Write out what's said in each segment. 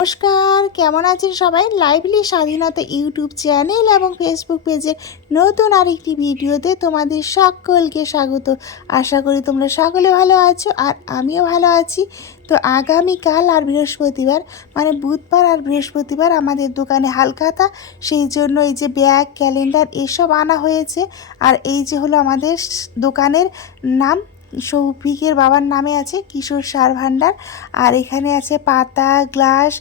নমস্কার, কেমন আছেন সবাই? লাইভলি স্বাধীনতা ইউটিউব চ্যানেল এবং ফেসবুক পেজে নতুন আরেকটি ভিডিওতে তোমাদের সকলকে স্বাগত। আশা করি তোমরা সকলে ভালো আছো আর আমিও ভালো আছি। তো আগামীকাল আর বৃহস্পতিবার মানে বুধবার আর বৃহস্পতিবার আমাদের দোকানে হালখাতা, সেই জন্য এই যে ব্যাগ, ক্যালেন্ডার, এসব আনা হয়েছে। আর এই যে হলো আমাদের দোকানের নাম সৌভিকের বাবার নামে আছে কিশোর সার ভাণ্ডার আর এখানে আছে পাতা, গ্লাস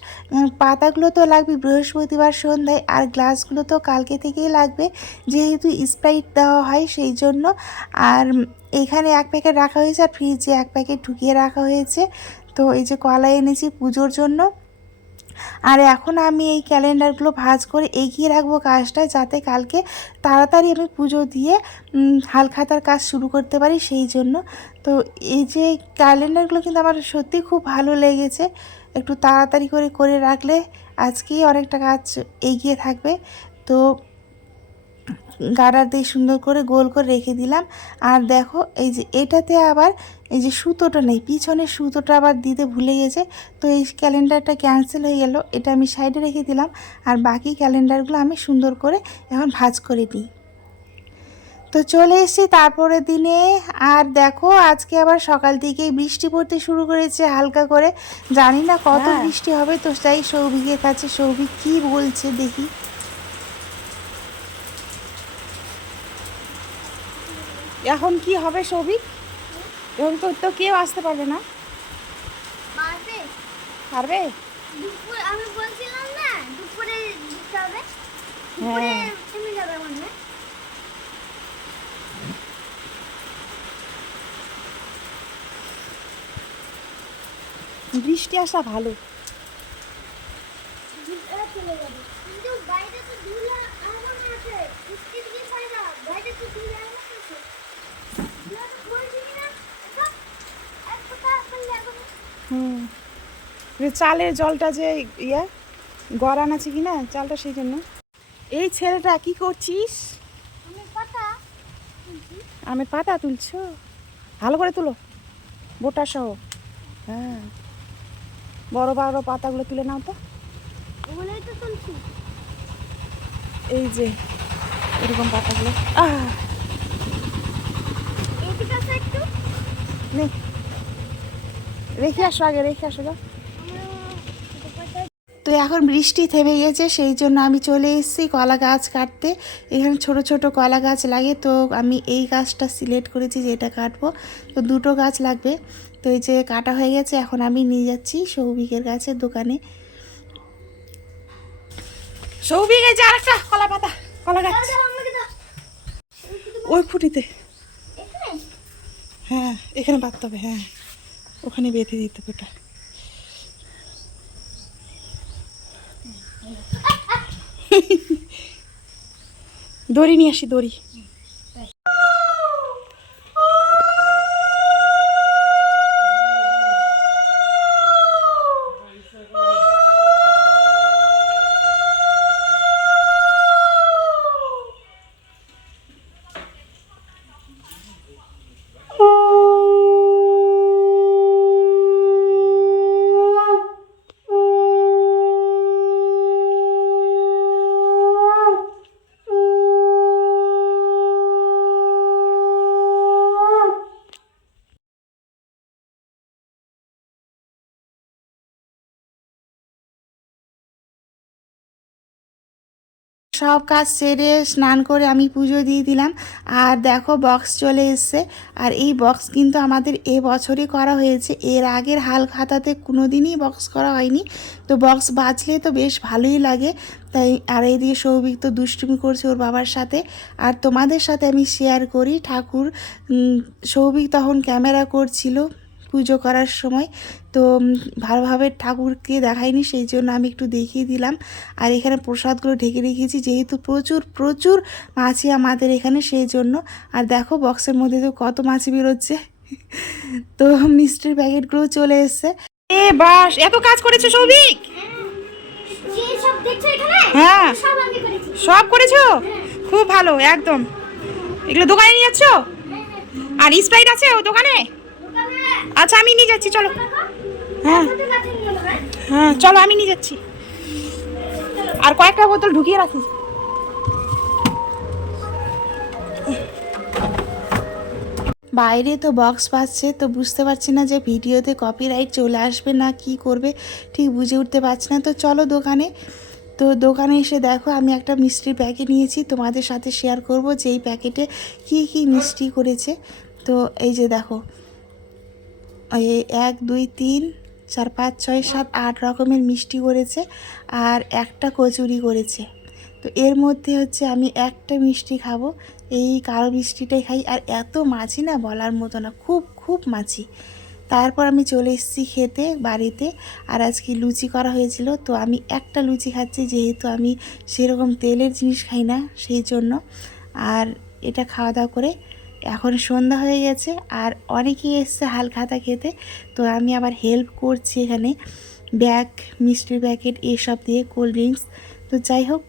পাতাগুলো তো লাগবে বৃহস্পতিবার সন্ধ্যায়, আর গ্লাসগুলো তো কালকে থেকেই লাগবে, যেহেতু স্প্রাইট দেওয়া হয় সেই জন্য। আর এখানে এক প্যাকেট রাখা হয়েছে, আর ফ্রিজে এক প্যাকেট ঢুকিয়ে রাখা হয়েছে। তো এই যে কলা এনেছি পুজোর জন্য আর এখন আমি এই ক্যালেন্ডারগুলো ভাজ করে এগিয়ে রাখব কাজটা যাতে কালকে তাড়াতাড়ি আমি পুজো দিয়ে হাল হালখাতার কাজ শুরু করতে পারি সেই জন্য। তো এই যে ক্যালেন্ডারগুলো কিন্তু আমার সত্যি খুব ভালো লেগেছে। একটু তাড়াতাড়ি করে করে রাখলে আজকেই অনেকটা কাজ এগিয়ে থাকবে। তো গাডার দিয়ে সুন্দর করে গোল করে রেখে দিলাম। আর দেখো এই যে এটাতে আবার এই যে সুতোটা নেই পিছনের সুতোটা আবার দিতে ভুলে গেছে। তো এই ক্যালেন্ডারটা ক্যান্সেল হয়ে গেল এটা আমি সাইডে রেখে দিলাম। আর বাকি ক্যালেন্ডারগুলো আমি সুন্দর করে এখন ভাঁজ করে নিই। তো চলে এসেছি তারপরের দিনে। আর দেখো আজকে আবার সকাল থেকেই বৃষ্টি পড়তে শুরু করেছে হালকা করে। জানি না কত হ্যাঁ। বৃষ্টি হবে তো তাই সৌভিকের কাছে সৌভিক কি বলছে দেখি। এখন কি হবে সৌভিক এখন তো তো কেউ আসতে পারবে না। পারবে? আমি বলছিলাম না দুপুরে হবে। হ্যাঁ। বৃষ্টি আসা ভালো। কিন্তু বাইরে তো ধুলা আছে। বৃষ্টির কি ফায়দা বাইরে তো ধুলা তো বলছি কি না দেখো, এক ফোঁটা করলে আগুন হুম। চালের জলটা যে ইয়ে গড়ান আছে কি না চালটা সেই জন্য। এই ছেলেটা কি করছিস? আমের পাতা তুলছো। ভালো করে তুলো বোটা সহ। হ্যাঁ। বড় বড় পাতাগুলো তুলে নাও তো। এই যে এরকম পাতাগুলো। আহ! এদিকে একটু। নে। রেখে আসো আগে, রেখে আসো, যাও। তো এখন বৃষ্টি থেমে গেছে, সেই জন্য আমি চলে এসেছি কলা গাছ কাটতে। এখানে ছোট ছোট কলা গাছ লাগে, তো আমি এই গাছটা সিলেক্ট করেছি যে এটা কাটবো। তো দুটো গাছ লাগবে। তো এই যে কাটা হয়ে গেছে, এখন আমি নিয়ে যাচ্ছি সৌভিকের গাছের দোকানে। সৌভিক, এই যে আরেকটা কলা পাতা, কলা গাছ। ওই খুঁটিতে। হ্যাঁ এখানে বাঁধতে হবে হ্যাঁ। ওখানে বেঁধে দিতে হবে দড়ি নিয়ে আসি দড়ি। সব কাজ সেরে স্নান করে আমি পুজো দিয়ে দিলাম। আর দেখো বক্স চলে এসছে। আর এই বক্স কিন্তু আমাদের এ বছরই করা হয়েছে। এর আগের হাল খাতাতে কোনো দিনই বক্স করা হয়নি। তো বক্স বাজলে তো বেশ ভালোই লাগে। তাই আর এইদিকে সৌভিক তো দুষ্টুমি করছে ওর বাবার সাথে। আর তোমাদের সাথে আমি শেয়ার করি। ঠাকুর সৌভিক তখন ক্যামেরা করছিল। পুজো করার সময়। তো ভালোভাবে ঠাকুরকে দেখাইনি সেই জন্য আমি একটু দেখিয়ে দিলাম। আর এখানে প্রসাদগুলো ঢেকে রেখেছি যেহেতু প্রচুর প্রচুর মাছি আমাদের এখানে সেই জন্য আর দেখো বক্সের মধ্যে তো কত মাছি বেরোচ্ছে। তো মিষ্টির প্যাকেটগুলো চলে এসছে। এ বাস এত কাজ করেছ সৌভিক? যে সব দেখছ এখানে? হ্যাঁ। সব আমি করেছি। সব করেছ? খুব ভালো একদম। এগুলো দোকানে নিয়ে যাচ্ছ? আর স্প্রাইট আছে ও দোকানে? আচ্ছা আমি নিয়ে যাচ্ছি চলো। হ্যাঁ। হ্যাঁ চলো আমি নিয়ে যাচ্ছি। আর কয়েকটা বোতল ঢুকিয়ে রাখিস। বাইরে তো বক্স বাজছে তো বুঝতে পারছি না যে ভিডিওতে কপিরাইট চলে আসবে না কি করবে ঠিক বুঝে উঠতে পারছি না। তো চলো দোকানে। তো দোকানে এসে দেখো আমি একটা মিষ্টির প্যাকেট নিয়েছি তোমাদের সাথে শেয়ার করব যে এই প্যাকেটে কি কি মিষ্টি করেছে। তো এই যে দেখো এক, দুই, তিন, চার, পাঁচ, ছয়, সাত, আট রকমের মিষ্টি করেছে আর একটা কচুরি করেছে। তো এর মধ্যে হচ্ছে আমি একটা মিষ্টি খাব। এই কালো মিষ্টিটাই খাই আর এত মাছি না বলার মতো না, খুব খুব মাছি। তারপর আমি চলে এসেছি খেতে, বাড়িতে আর আজকে লুচি করা হয়েছিল। তো আমি একটা লুচি খাচ্ছি যেহেতু আমি সেরকম তেলের জিনিস খাই না, সেই জন্য। আর এটা খাওয়া দাওয়া করে এখন সন্ধ্যা হয়ে গেছে আর অনেকেই এসছে হালখাতা খেতে তো আমি আবার হেল্প করছি এখানে ব্যাগ, মিষ্টির প্যাকেট এসব দিয়ে কোল্ড ড্রিঙ্কস তো যাই হোক,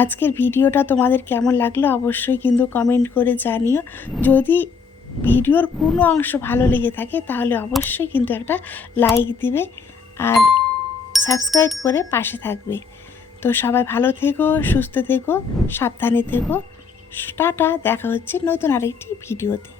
আজকের ভিডিওটা তোমাদের কেমন লাগল অবশ্যই কিন্তু কমেন্ট করে জানিও। যদি ভিডিওর কোনো অংশ ভালো লেগে থাকে তাহলে অবশ্যই কিন্তু একটা লাইক দিবে আর সাবস্ক্রাইব করে পাশে থাকবে। তো সবাই ভালো থেকো, সুস্থ থেকো, সাবধানে থেকো। টাটা দেখা হচ্ছে নতুন আরেকটি ভিডিওতে।